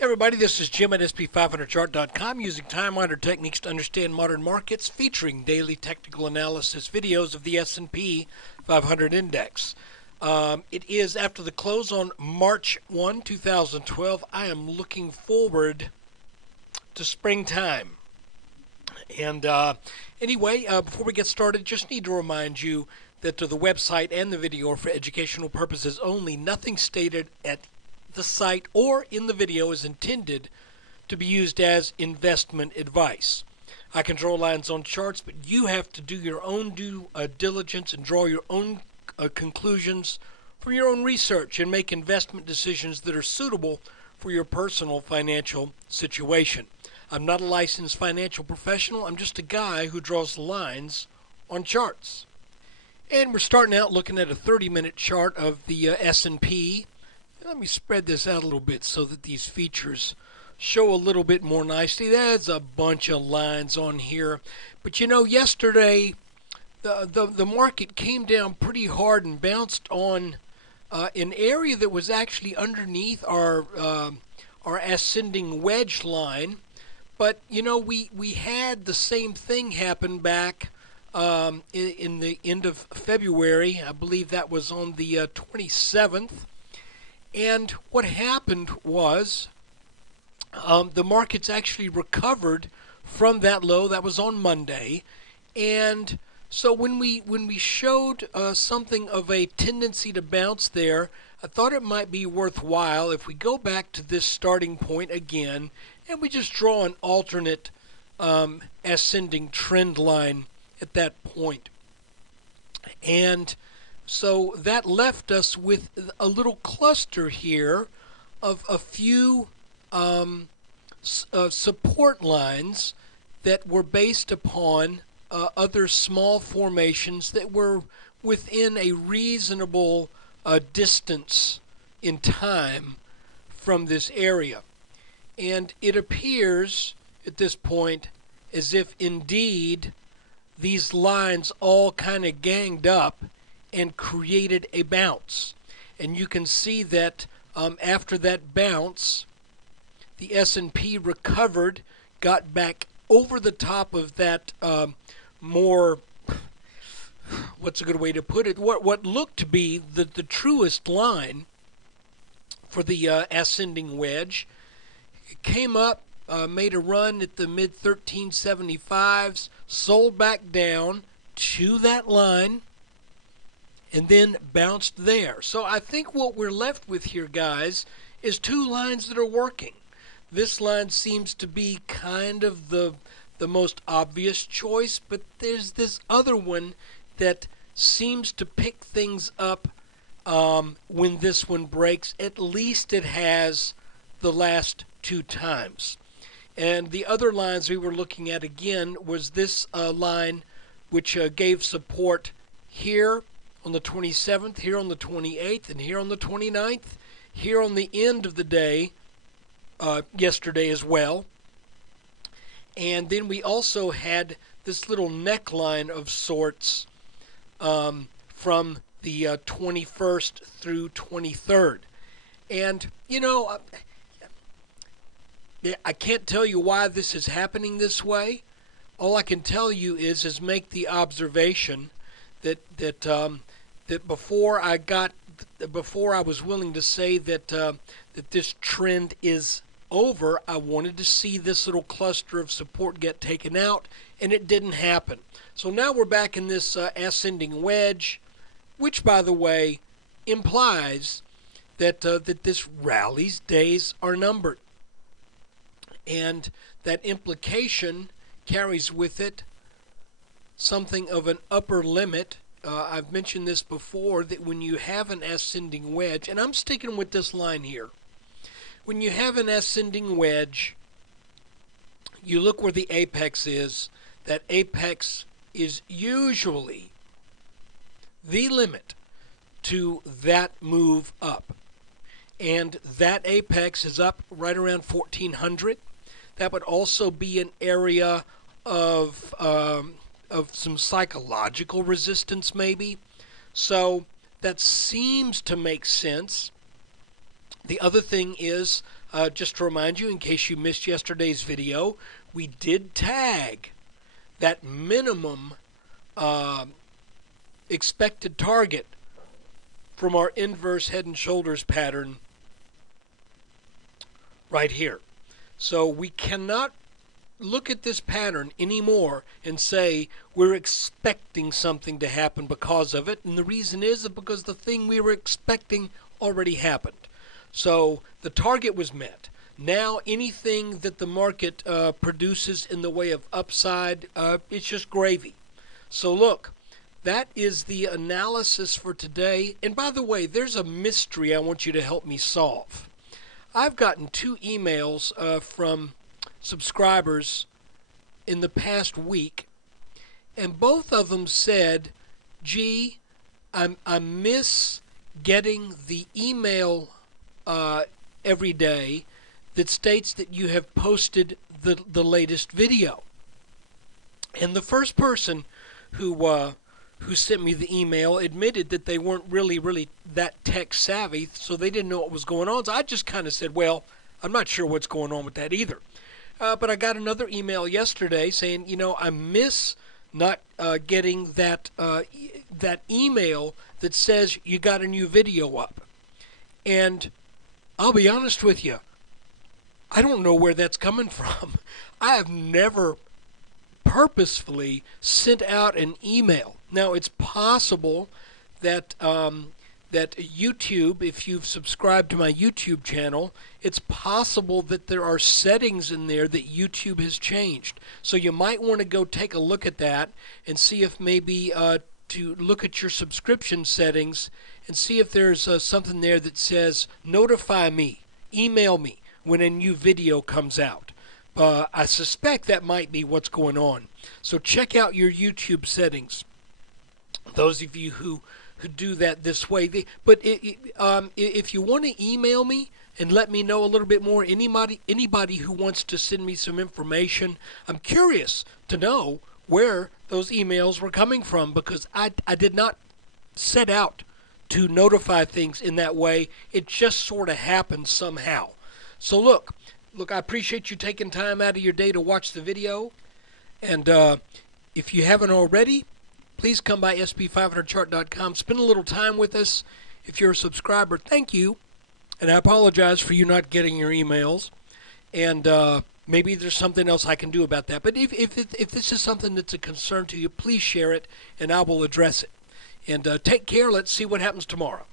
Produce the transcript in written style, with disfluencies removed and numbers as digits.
Hey everybody, this is Jim at SP500chart.com using time-honored techniques to understand modern markets, featuring daily technical analysis videos of the S&P 500 index. It is after the close on March 1, 2012. I am looking forward to springtime. And anyway, before we get started, just need to remind you that the website and the video are for educational purposes only. Nothing stated at the site or in the video is intended to be used as investment advice. I can draw lines on charts, but you have to do your own due diligence and draw your own conclusions from your own research and make investment decisions that are suitable for your personal financial situation. I'm not a licensed financial professional. I'm just a guy who draws lines on charts. And we're starting out looking at a 30-minute chart of the S&P. Let me spread this out a little bit so that these features show a little bit more nicely. There's a bunch of lines on here. But you know, yesterday the market came down pretty hard and bounced on an area that was actually underneath our ascending wedge line. But you know, we had the same thing happen back in the end of February. I believe that was on the 27th. And what happened was the markets actually recovered from that low. That was on Monday. And so when we showed something of a tendency to bounce there, I thought it might be worthwhile if we go back to this starting point again and we just draw an alternate ascending trend line at that point. And so that left us with a little cluster here of a few support lines that were based upon other small formations that were within a reasonable distance in time from this area. And it appears at this point as if indeed these lines all kind of ganged up and created a bounce. And you can see that after that bounce, the S&P recovered, got back over the top of that more, what's a good way to put it, what looked to be the truest line for the ascending wedge. It came up, made a run at the mid 1375s, sold back down to that line, and then bounced there. So I think what we're left with here, guys, is two lines that are working. This line seems to be kind of the most obvious choice, but there's this other one that seems to pick things up when this one breaks. At least it has the last two times. And the other lines we were looking at again was this line which gave support here on the 27th, here on the 28th, and here on the 29th, here on the end of the day, yesterday as well. And then we also had this little neckline of sorts from the 21st through 23rd. And, you know, I can't tell you why this is happening this way. All I can tell you is make the observation that before I was willing to say that this trend is over, I wanted to see this little cluster of support get taken out, and it didn't happen. So now we're back in this ascending wedge, which, by the way, implies that this rally's days are numbered, and that implication carries with it something of an upper limit. I've mentioned this before, that when you have an ascending wedge, and I'm sticking with this line here, when you have an ascending wedge, you look where the apex is. That apex is usually the limit to that move up. And that apex is up right around 1400. That would also be an area of some psychological resistance maybe. So that seems to make sense. The other thing is Just to remind you, in case you missed yesterday's video, we did tag that minimum expected target from our inverse head and shoulders pattern right here. So we cannot look at this pattern anymore and say we're expecting something to happen because of it, and the reason is because the thing we were expecting already happened. So the target was met. Now anything that the market produces in the way of upside, it's just gravy. So look, that is the analysis for today. And by the way, there's a mystery I want you to help me solve. I've gotten 2 emails from subscribers in the past week, and both of them said, gee, I miss getting the email every day that states that you have posted the latest video. And the first person who sent me the email admitted that they weren't really that tech savvy, so they didn't know what was going on. So I just kind of said, well, I'm not sure what's going on with that either. But I got another email yesterday saying, I miss not getting that email that says you got a new video up. And I'll be honest with you, I don't know where that's coming from. I have never purposefully sent out an email. Now, it's possible that that YouTube, if you've subscribed to my YouTube channel, it's possible that there are settings in there that YouTube has changed. So you might want to go take a look at that and see if maybe to look at your subscription settings and see if there's something there that says notify me, email me when a new video comes out. I suspect that might be what's going on. So check out your YouTube settings. Those of you who do that this way. But if you want to email me and let me know a little bit more, anybody who wants to send me some information, I'm curious to know where those emails were coming from, because I did not set out to notify things in that way. It just sort of happened somehow. So look, I appreciate you taking time out of your day to watch the video. And if you haven't already, please come by sp500chart.com. Spend a little time with us. If you're a subscriber, thank you. And I apologize for you not getting your emails. And maybe there's something else I can do about that. But if this is something that's a concern to you, please share it, and I will address it. And take care. Let's see what happens tomorrow.